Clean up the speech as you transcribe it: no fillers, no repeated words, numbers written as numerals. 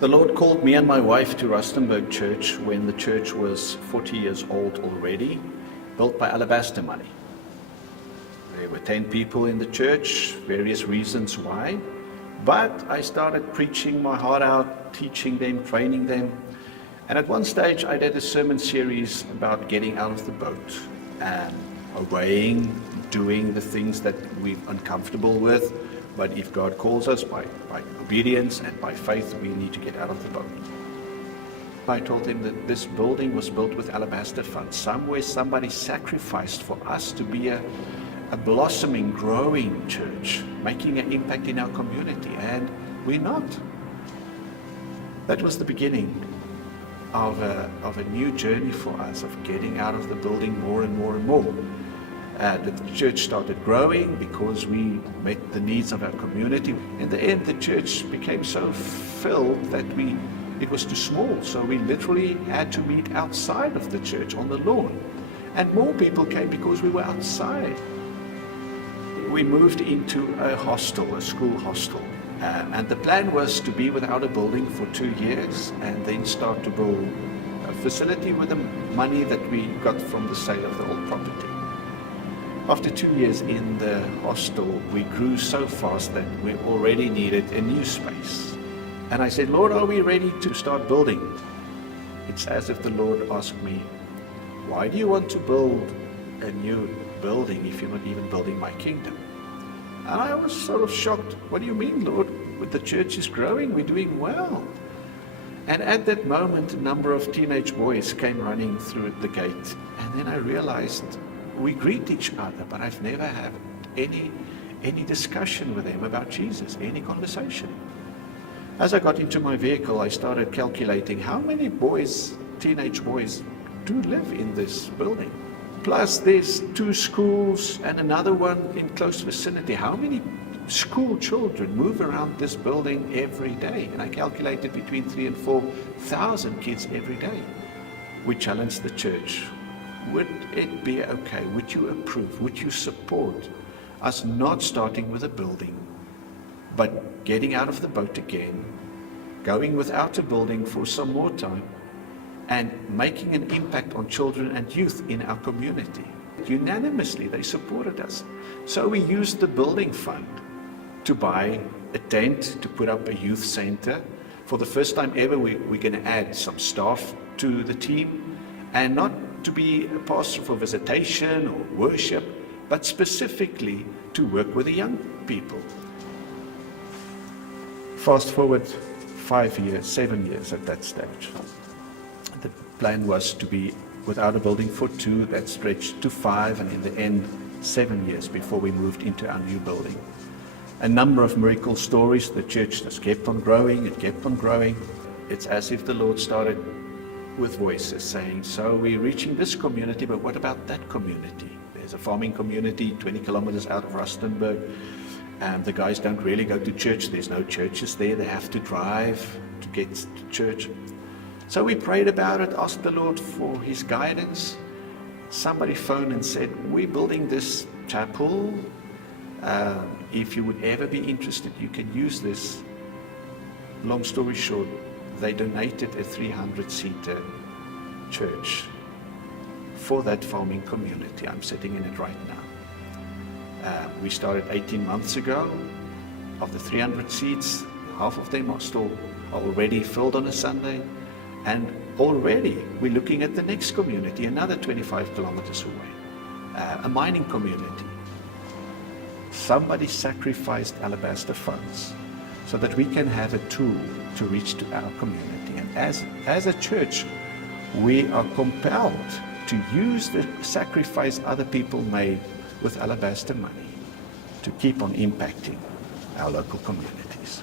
The Lord called me and my wife to Rustenburg Church when the church was 40 years old already, built by Alabastro money. There were 10 people in the church, various reasons why, but I started preaching my heart out, teaching them, training them, and at one stage I did a sermon series about getting out of the boat and obeying, doing the things that we're uncomfortable with. But if God calls us by obedience and by faith, we need to get out of the boat. I told him that this building was built with Alabastro funds. Somewhere somebody sacrificed for us to be a blossoming, growing church, making an impact in our community, and we're not. That was the beginning of a new journey for us, of getting out of the building more and more and more. The church started growing because we met the needs of our community. In the end, the church became so filled that it was too small, so we literally had to meet outside of the church on the lawn. And more people came because we were outside. We moved into a hostel, a school hostel. And the plan was to be without a building for 2 years and then start to build a facility with the money that we got from the sale of the old property. After 2 years in the hostel, we grew so fast that we already needed a new space. And I said, Lord, are we ready to start building? It's as if the Lord asked me, why do you want to build a new building if you're not even building my kingdom? And I was sort of shocked. What do you mean, Lord? The church is growing, we're doing well. And at that moment, a number of teenage boys came running through the gate. And then I realized we greet each other, but I've never had any discussion with them about Jesus, any conversation. As I got into my vehicle, I started calculating how many boys, teenage boys, do live in this building. Plus there's 2 schools and another one in close vicinity. How many school children move around this building every day? And I calculated between 3,000 and 4,000 kids every day. We challenged the church. Would it be okay? Would you approve? Would you support us not starting with a building, but getting out of the boat again, going without a building for some more time, and making an impact on children and youth in our community? Unanimously, they supported us. So we used the building fund to buy a tent, to put up a youth center. For the first time ever, we're going to add some staff to the team, and not to be a pastor for visitation or worship, but specifically to work with the young people. Fast forward 5 years, 7 years at that stage. The plan was to be without a building for 2, that stretched to 5, and in the end, 7 years before we moved into our new building. A number of miracle stories. The church just kept on growing, it kept on growing. It's as if the Lord started with voices saying, so we're reaching this community, but what about that community? There's a farming community 20 kilometers out of Rustenburg, and the guys don't really go to church. There's no churches there. They have to drive to get to church. So we prayed about it, asked the Lord for his guidance. Somebody phoned and said, we're building this chapel. If you would ever be interested, you can use this. Long story short, they donated a 300-seater church for that farming community. I'm sitting in it right now. We started 18 months ago. Of the 300 seats, half of them are already filled on a Sunday. And already we're looking at the next community, another 25 kilometers away, a mining community. Somebody sacrificed Alabastro funds so that we can have a tool to reach to our community. And as a church, we are compelled to use the sacrifice other people made with Alabastro money to keep on impacting our local communities.